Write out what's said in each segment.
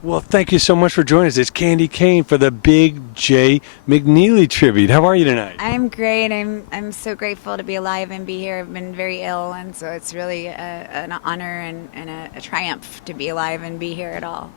Well, thank you so much for joining us. It's Candy Kane for the Big J McNeely tribute. How are you tonight? I'm great. I'm so grateful to be alive and be here. I've been very ill, and so it's really an honor and a triumph to be alive and be here at all.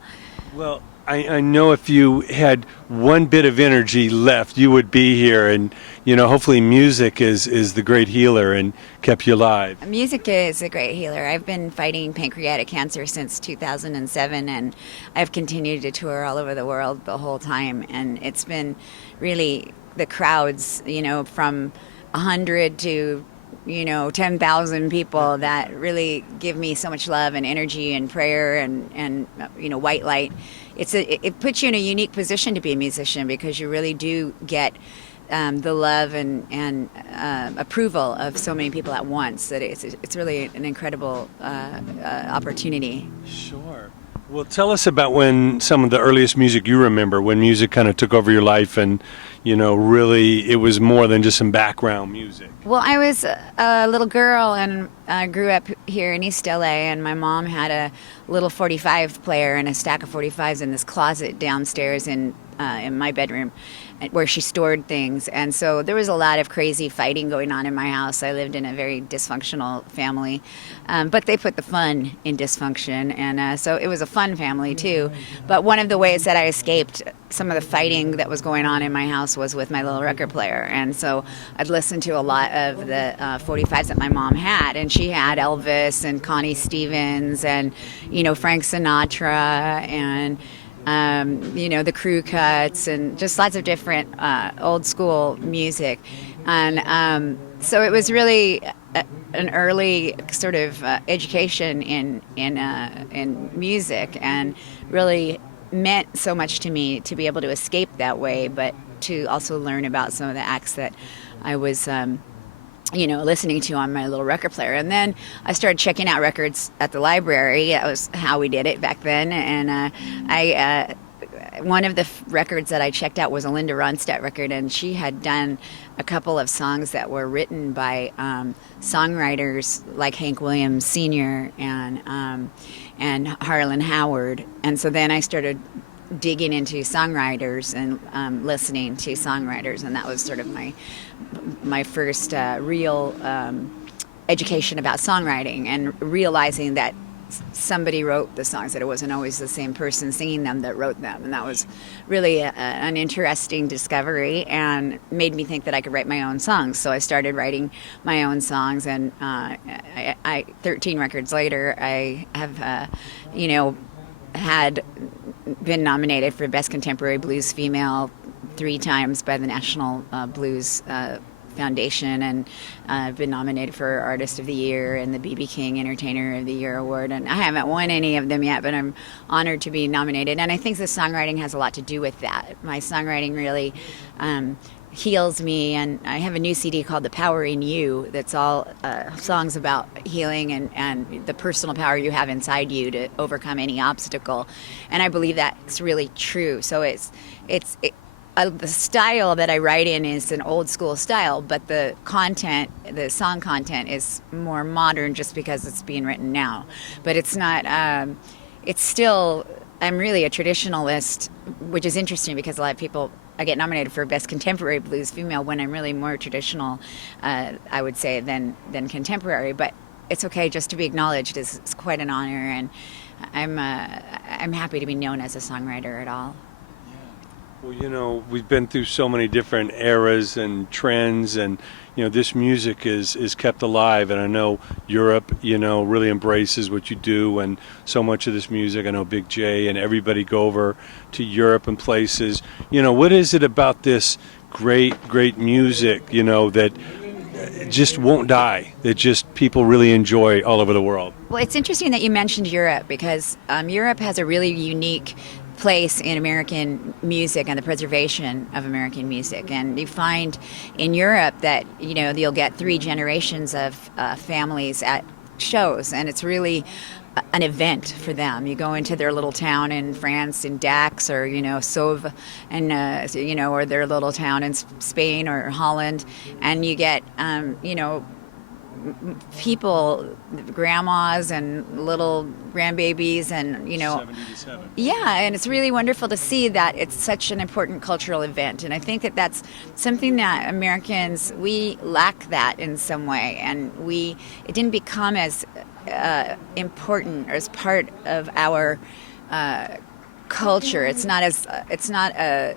Well, I know if you had one bit of energy left, you would be here. And, hopefully music is the great healer and kept you alive. Music is a great healer. I've been fighting pancreatic cancer since 2007, and I've continued to tour all over the world the whole time. And it's been really the crowds, from 100 to 10,000 people that really give me so much love and energy and prayer and white light. It puts you in a unique position to be a musician because you really do get the love and approval of so many people at once that it's really an incredible opportunity. Sure. Well, tell us about when some of the earliest music you remember, when music kind of took over your life and, really it was more than just some background music. Well, I was a little girl and I grew up here in East LA, and my mom had a little 45 player and a stack of 45s in this closet downstairs in my bedroom where she stored things. And so there was a lot of crazy fighting going on in my house. I lived in a very dysfunctional family, but they put the fun in dysfunction. And so it was a fun family too. But one of the ways that I escaped some of the fighting that was going on in my house was with my little record player. And so I'd listen to a lot of the 45s that my mom had. And she had Elvis and Connie Stevens and, Frank Sinatra and the Crew Cuts and just lots of different old school music. And so it was really an early sort of education in music, and really meant so much to me to be able to escape that way, but to also learn about some of the acts that I was listening to on my little record player. And then I started checking out records at the library. That was how we did it back then. And one of the records that I checked out was a Linda Ronstadt record, and she had done a couple of songs that were written by songwriters like Hank Williams Sr. and Harlan Howard. And so then I started digging into songwriters and listening to songwriters, and that was sort of my first real education about songwriting, and realizing that somebody wrote the songs, that it wasn't always the same person singing them that wrote them. And that was really an interesting discovery, and made me think that I could write my own songs. So I started writing my own songs, and 13 records later, I have had been nominated for Best Contemporary Blues Female 3 times by the National Blues Foundation, and I've been nominated for Artist of the Year and the B.B. King Entertainer of the Year award. And I haven't won any of them yet, but I'm honored to be nominated. And I think the songwriting has a lot to do with that. My songwriting really heals me, and I have a new CD called The Power in You that's all songs about healing and the personal power you have inside you to overcome any obstacle. And I believe that's really true. So the style that I write in is an old school style, but the content, the song content, is more modern just because it's being written now. But it's not, it's still, I'm really a traditionalist, which is interesting because a lot of people, I get nominated for Best Contemporary Blues Female when I'm really more traditional, I would say, than contemporary. But it's okay just to be acknowledged is quite an honor, and I'm happy to be known as a songwriter at all. Well, we've been through so many different eras and trends, and this music is kept alive. And I know Europe, really embraces what you do, and so much of this music. I know Big J and everybody go over to Europe and places. What is it about this great music, that just won't die, that just people really enjoy all over the world? Well, it's interesting that you mentioned Europe, because Europe has a really unique place in American music and the preservation of American music. And you find in Europe that, you'll get 3 generations of families at shows, and it's really an event for them. You go into their little town in France, in Dax, or Sauve, and or their little town in Spain or Holland, and you get people, grandmas and little grandbabies, and 70 to 7. yeah, and it's really wonderful to see that it's such an important cultural event. And I think that that's something that Americans, we lack that in some way, and it didn't become as important or as part of our culture. It's not a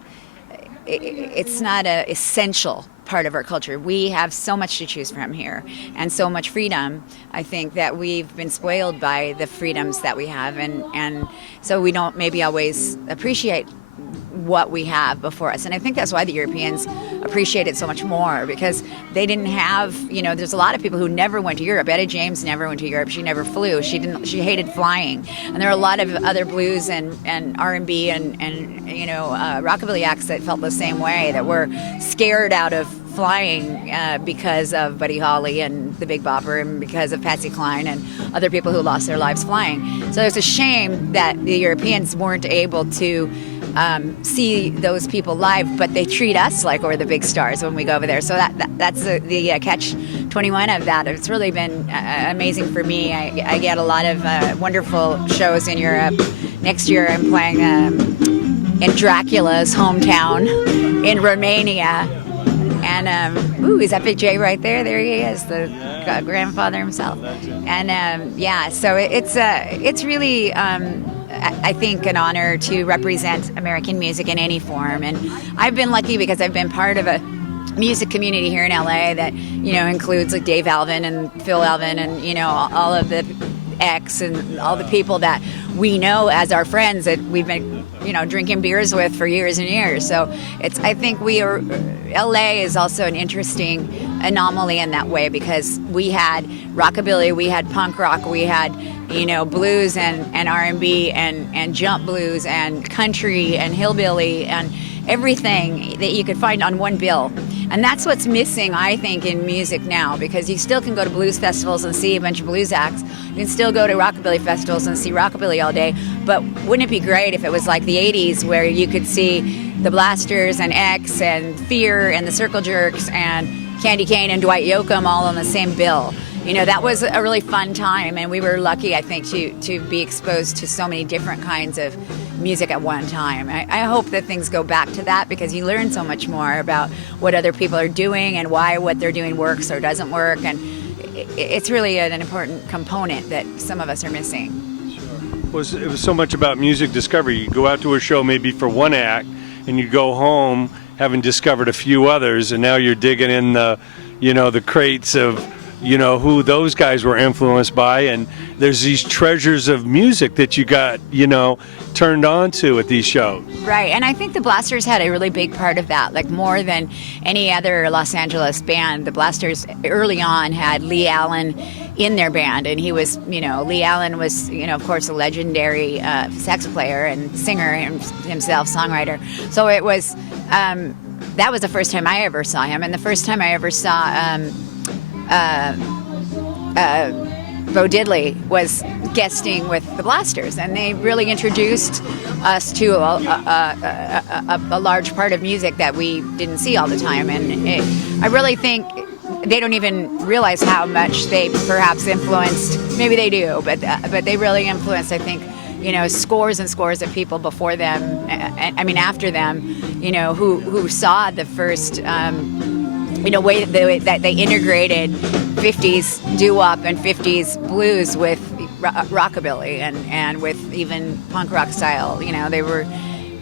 essential part of our culture. We have so much to choose from here and so much freedom. I think that we've been spoiled by the freedoms that we have, and so we don't maybe always appreciate what we have before us. And I think that's why the Europeans appreciate it so much more, because they didn't have, there's a lot of people who never went to Europe. Etta James never went to Europe. She never flew. She hated flying. And there are a lot of other blues and R&B and rockabilly acts that felt the same way, that were scared out of flying because of Buddy Holly and the Big Bopper, and because of Patsy Cline and other people who lost their lives flying. So it's a shame that the Europeans weren't able to see those people live, but they treat us like we're the big stars when we go over there. So that's the catch-21 of that. It's really been amazing for me. I get a lot of wonderful shows in Europe. Next year I'm playing in Dracula's hometown in Romania. And is that Big J right there? There he is, the grandfather himself. And so it's really I think an honor to represent American music in any form. And I've been lucky because I've been part of a music community here in LA that includes like Dave Alvin and Phil Alvin and all of the X and all the people that we know as our friends that we've been drinking beers with for years and years. So I think LA is also an interesting anomaly in that way, because we had rockabilly, we had punk rock, we had blues and R&B and jump blues and country and hillbilly and everything that you could find on one bill. And that's what's missing, I think, in music now, because you still can go to blues festivals and see a bunch of blues acts. You can still go to rockabilly festivals and see rockabilly all day. But wouldn't it be great if it was like the 80s, where you could see the Blasters and X and Fear and the Circle Jerks and CANDYE KANE and Dwight Yoakam all on the same bill? That was a really fun time, and we were lucky, I think, to be exposed to so many different kinds of music at one time. I hope that things go back to that, because you learn so much more about what other people are doing and why what they're doing works or doesn't work, and it's really an important component that some of us are missing. Sure. It was so much about music discovery. You go out to a show maybe for one act, and you go home having discovered a few others, and now you're digging in the crates of who those guys were influenced by, and there's these treasures of music that you got turned on to at these shows. Right, and I think the Blasters had a really big part of that, like more than any other Los Angeles band. The Blasters early on had Lee Allen in their band, and he was, Lee Allen was, of course, a legendary sax player and singer himself, songwriter. So it was, that was the first time I ever saw him, and the first time I ever saw Bo Diddley was guesting with the Blasters, and they really introduced us to a large part of music that we didn't see all the time. And I really think they don't even realize how much they perhaps influenced. Maybe they do, but they really influenced, I think, scores and scores of people before them. After them, who saw the first. Way that they integrated 50s doo-wop and 50s blues with rockabilly and with even punk rock style. They were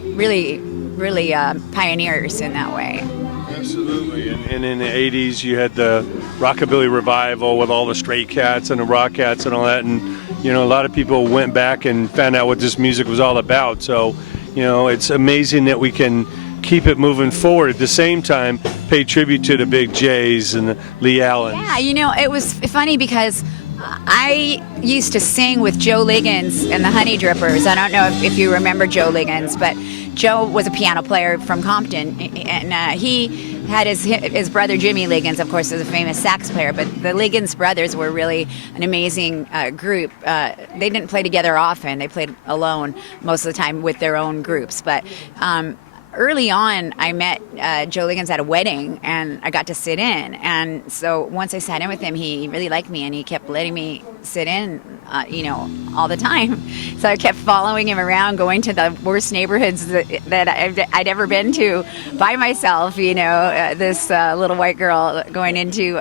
really, really pioneers in that way. Absolutely. And in the 80s, you had the rockabilly revival with all the Stray Cats and the Rockettes and all that. And, a lot of people went back and found out what this music was all about. So, it's amazing that we can keep it moving forward, at the same time pay tribute to the Big J's and the Lee Allens. Yeah, it was funny because I used to sing with Joe Liggins and the Honey Drippers. I don't know if you remember Joe Liggins, but Joe was a piano player from Compton, and he had his brother Jimmy Liggins, of course, is a famous sax player, but the Liggins brothers were really an amazing group. They didn't play together often. They played alone most of the time with their own groups, but early on, I met Joe Liggins at a wedding, and I got to sit in. And so once I sat in with him, he really liked me, and he kept letting me sit in, all the time. So I kept following him around, going to the worst neighborhoods that I'd ever been to by myself. This little white girl going into,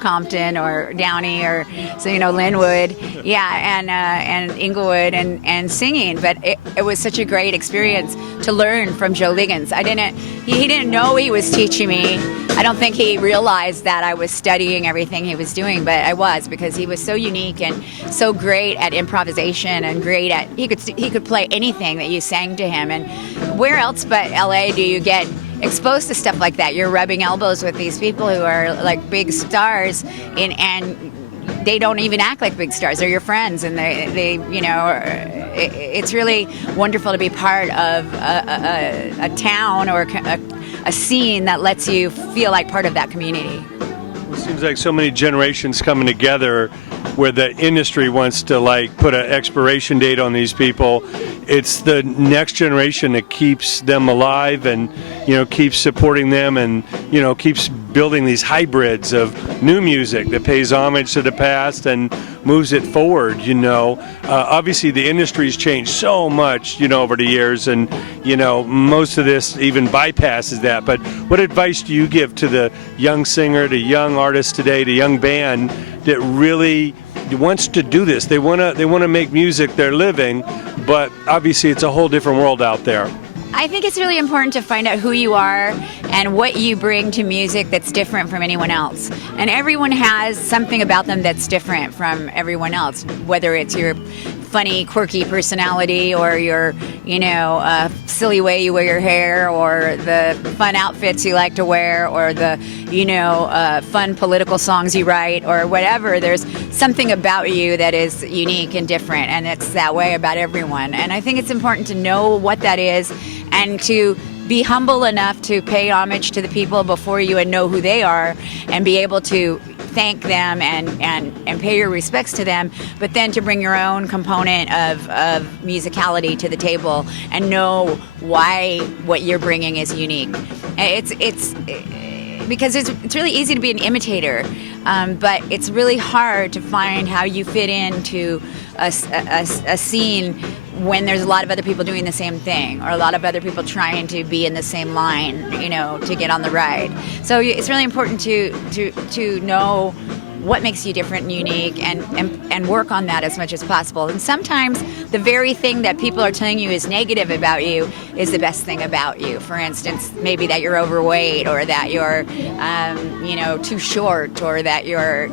Compton or Downey or Linwood, and Inglewood, and singing. But it was such a great experience to learn from Joe Liggins. He didn't know he was teaching me. I don't think he realized that I was studying everything he was doing, but I was, because he was so unique and so great at improvisation, and great at he could play anything that you sang to him. And where else but LA do you get exposed to stuff like that? You're rubbing elbows with these people who are like big stars, and they don't even act like big stars. They're your friends, and it's really wonderful to be part of a town or a scene that lets you feel like part of that community. It seems like so many generations coming together, where the industry wants to put an expiration date on these people. It's the next generation that keeps them alive, and keeps supporting them, and keeps building these hybrids of new music that pays homage to the past and moves it forward. Obviously the industry's changed so much over the years, and most of this even bypasses that. But what advice do you give to the young singer, the young artist today, the young band that really wants to do this? They want to make music their living, but obviously it's a whole different world out there. I think it's really important to find out who you are and what you bring to music that's different from anyone else. And everyone has something about them that's different from everyone else, whether it's your funny, quirky personality, or your, silly way you wear your hair, or the fun outfits you like to wear, or the, fun political songs you write, or whatever. There's something about you that is unique and different, and it's that way about everyone. And I think it's important to know what that is, and to be humble enough to pay homage to the people before you and know who they are, and be able to thank them and pay your respects to them, but then to bring your own component of musicality to the table, and know why what you're bringing is unique. It's because it's really easy to be an imitator, but it's really hard to find how you fit into a scene when there's a lot of other people doing the same thing, or a lot of other people trying to be in the same line, to get on the ride. So it's really important to know what makes you different and unique, and work on that as much as possible. And sometimes the very thing that people are telling you is negative about you is the best thing about you. For instance, maybe that you're overweight, or that you're, too short, or that you're,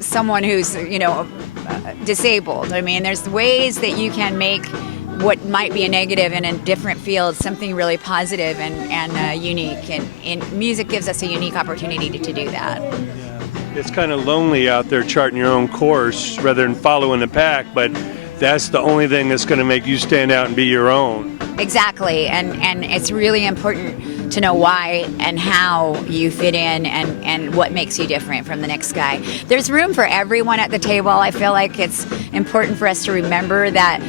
someone who's, disabled. I mean, there's ways that you can make what might be a negative in a different field something really positive and unique. And music gives us a unique opportunity to do that. It's kind of lonely out there charting your own course rather than following the pack, but that's the only thing that's going to make you stand out and be your own. Exactly, and it's really important to know why and how you fit in, and what makes you different from the next guy. There's room for everyone at the table. I feel like it's important for us to remember that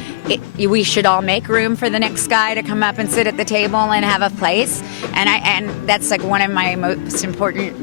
we should all make room for the next guy to come up and sit at the table and have a place. And that's like one of my most important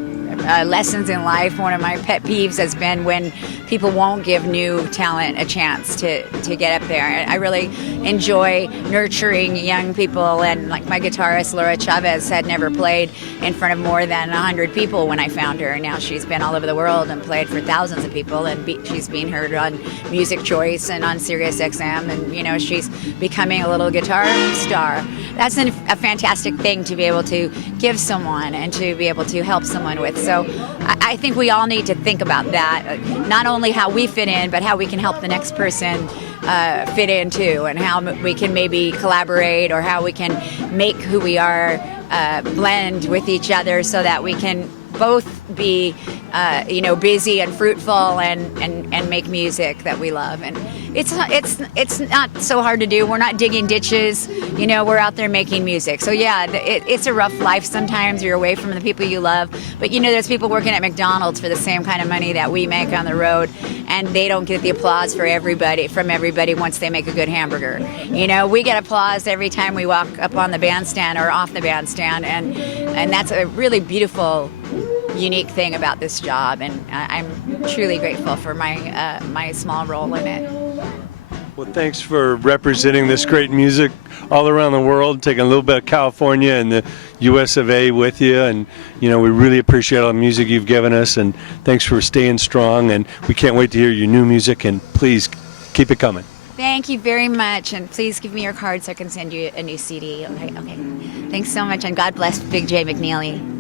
lessons in life. One of my pet peeves has been when people won't give new talent a chance to get up there. I really enjoy nurturing young people, and like my guitarist Laura Chavez had never played in front of more than 100 people when I found her, and now she's been all over the world and played for thousands of people, and she's being heard on Music Choice and on Sirius XM, and she's becoming a little guitar star. That's a fantastic thing to be able to give someone and to be able to help someone with. So I think we all need to think about that, not only how we fit in, but how we can help the next person fit in too, and how we can maybe collaborate, or how we can make who we are blend with each other, so that we can both be, busy and fruitful and make music that we love. And it's not so hard to do. We're not digging ditches. We're out there making music. So yeah, it's a rough life sometimes. You're away from the people you love. But there's people working at McDonald's for the same kind of money that we make on the road, and they don't get the applause from everybody once they make a good hamburger. We get applause every time we walk up on the bandstand or off the bandstand, and that's a really beautiful, unique thing about this job, and I'm truly grateful for my small role in it. Well, thanks for representing this great music all around the world, taking a little bit of California and the US of A with you, and we really appreciate all the music you've given us, and thanks for staying strong, and we can't wait to hear your new music, and please keep it coming. Thank you very much, and please give me your card so I can send you a new CD. Okay. Thanks so much, and God bless Big J McNeely.